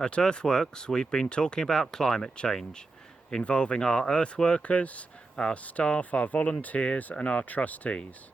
At Earthworks, we've been talking about climate change, involving our earthworkers, our staff, our volunteers and our trustees.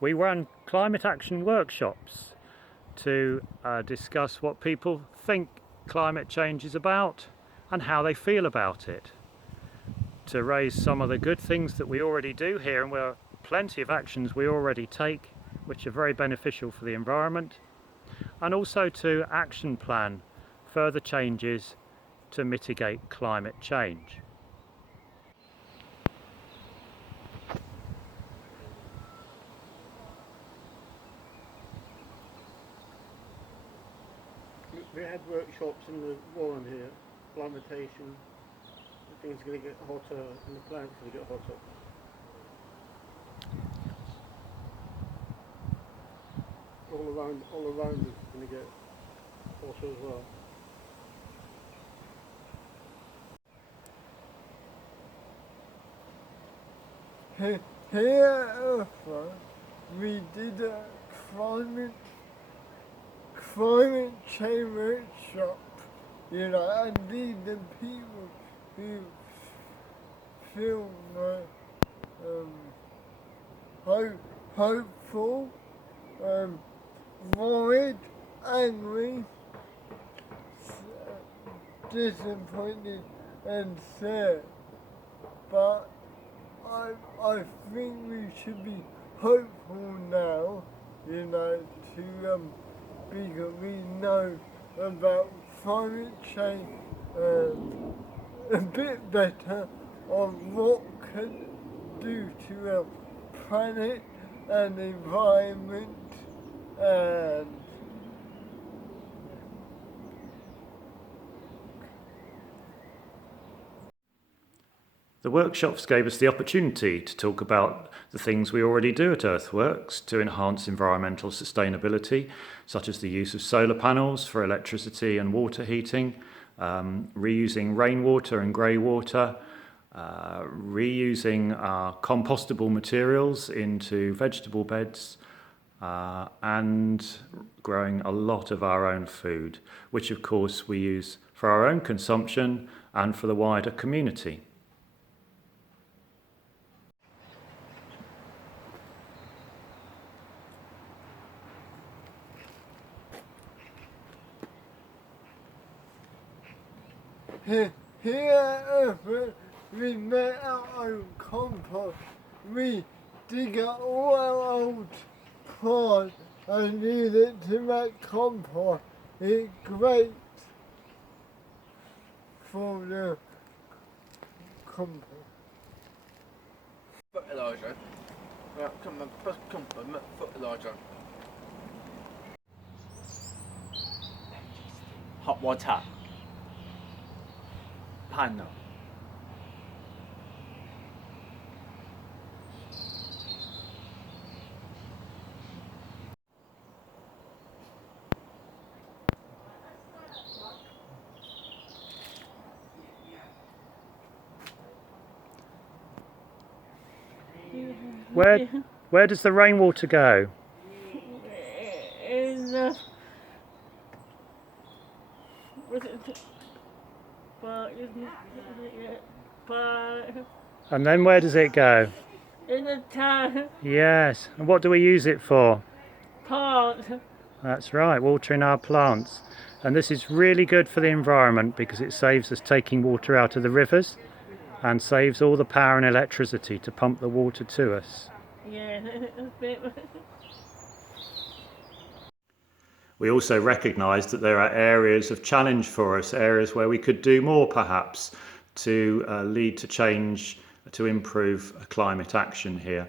We run climate action workshops to discuss what people think climate change is about and how they feel about it. To raise some of the good things that we already do here, and there are plenty of actions we already take which are very beneficial for the environment, and also to action plan further changes to mitigate climate change. We had workshops in the warren here, plantation. Things are going to get hotter and the plant's going to get hotter. All around is going to get hotter as well. Here at Earthworks, we did a climate change workshop, and these are people who feel hopeful, worried, angry, disappointed and sad. But I think we should be hopeful now, to because we know about climate change a bit better on what can do to our planet and environment and The workshops gave us the opportunity to talk about the things we already do at Earthworks to enhance environmental sustainability, such as the use of solar panels for electricity and water heating, reusing rainwater and grey water, reusing compostable materials into vegetable beds, and growing a lot of our own food, which of course we use for our own consumption and for the wider community. Here at Earthworks, we make our own compost. We dig up all our old plants and use it to make compost. It's great for the compost. Fertiliser. Right, come on, first compost, fertiliser. Hot water. Panel. Where does the rainwater go? In the And then where does it go? in the town Yes, and what do we use it for? part. That's right, watering our plants. And this is really good for the environment because it saves us taking water out of the rivers and saves all the power and electricity to pump the water to us. Yeah, a bit. We also recognise that there are areas of challenge for us, areas where we could do more perhaps to lead to change, to improve climate action here.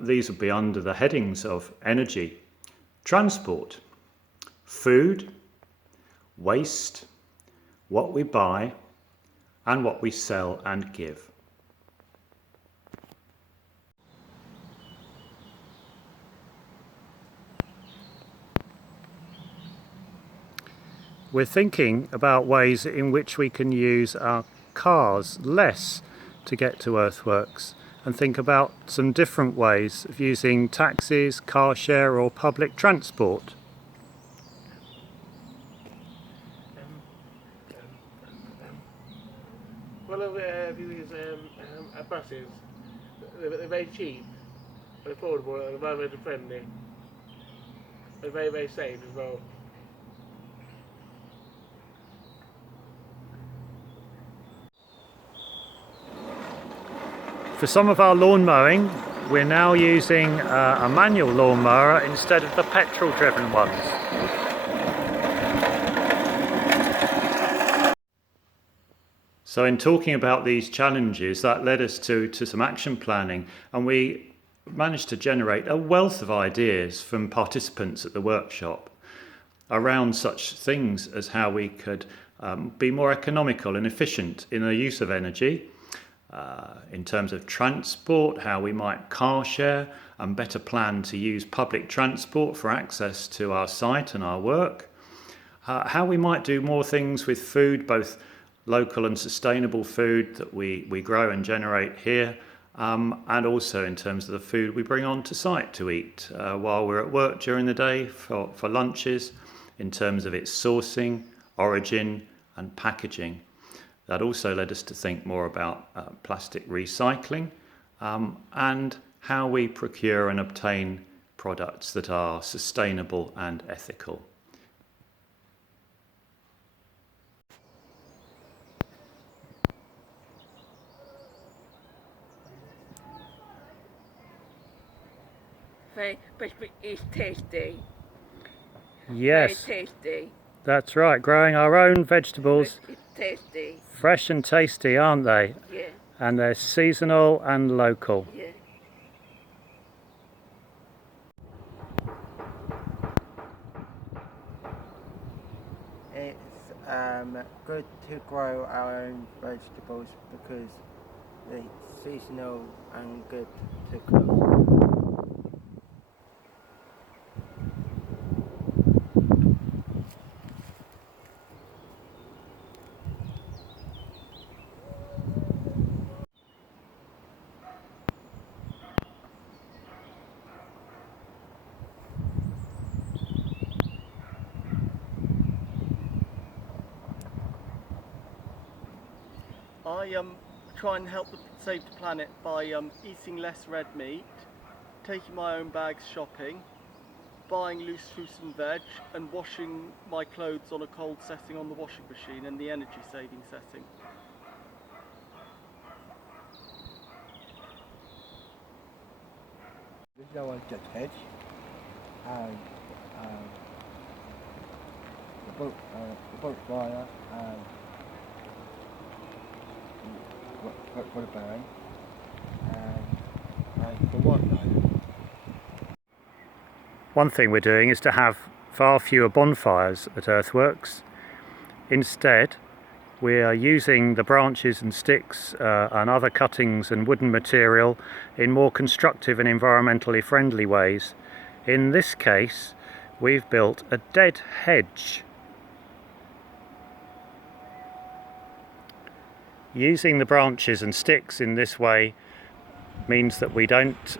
These would be under the headings of energy, transport, food, waste, what we buy and what we sell and give. We're thinking about ways in which we can use our cars less to get to Earthworks and think about some different ways of using taxis, car share or public transport. if you use buses, they're very cheap, they're affordable, and environmentally friendly. They're very, very safe as well. For some of our lawn mowing, we're now using a manual lawnmower instead of the petrol-driven ones. So in talking about these challenges, that led us to some action planning, and we managed to generate a wealth of ideas from participants at the workshop around such things as how we could be more economical and efficient in the use of energy, in terms of transport, how we might car share and better plan to use public transport for access to our site and our work, how we might do more things with food, both local and sustainable food that we grow and generate here, and also in terms of the food we bring onto site to eat while we're at work during the day for lunches, in terms of its sourcing, origin and packaging. That also led us to think more about plastic recycling and how we procure and obtain products that are sustainable and ethical. But it's tasty. Yes, Very tasty. that's right. Growing our own vegetables, It's tasty. fresh and tasty, aren't they? Yeah, And they're seasonal and local. yeah. It's good to grow our own vegetables because it's seasonal and good to cook. I try and help save the planet by eating less red meat, taking my own bags shopping, buying loose fruits and veg, and washing my clothes on a cold setting on the washing machine and the energy saving setting. There's no one just hedge and the boat fire and for the burn and for wildlife. One thing we're doing is to have far fewer bonfires at Earthworks. Instead, we are using the branches and sticks and other cuttings and wooden material in more constructive and environmentally friendly ways. In this case, we've built a dead hedge. Using the branches and sticks in this way means that we don't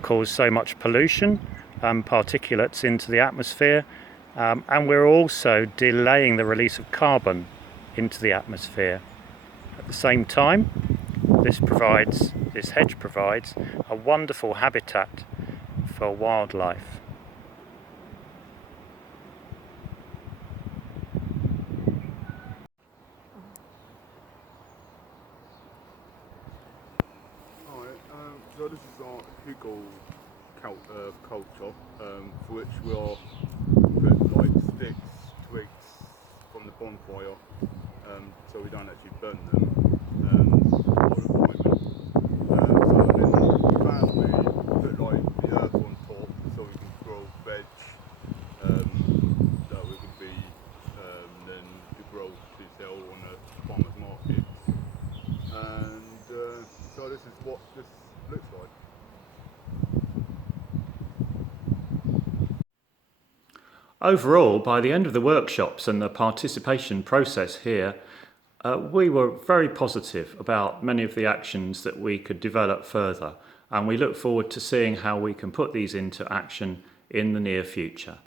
cause so much pollution and particulates into the atmosphere, and we're also delaying the release of carbon into the atmosphere. At the same time, this hedge provides a wonderful habitat for wildlife. So this is our Hugo culture, for which we are put like sticks, twigs from the bonfire, so we don't actually burn them. For the environment. So then we put like the earth on top, so we can grow veg. That we could be then to grow to sell on the farmers market. And so this is what this looks like. Overall, by the end of the workshops and the participation process here, we were very positive about many of the actions that we could develop further, and we look forward to seeing how we can put these into action in the near future.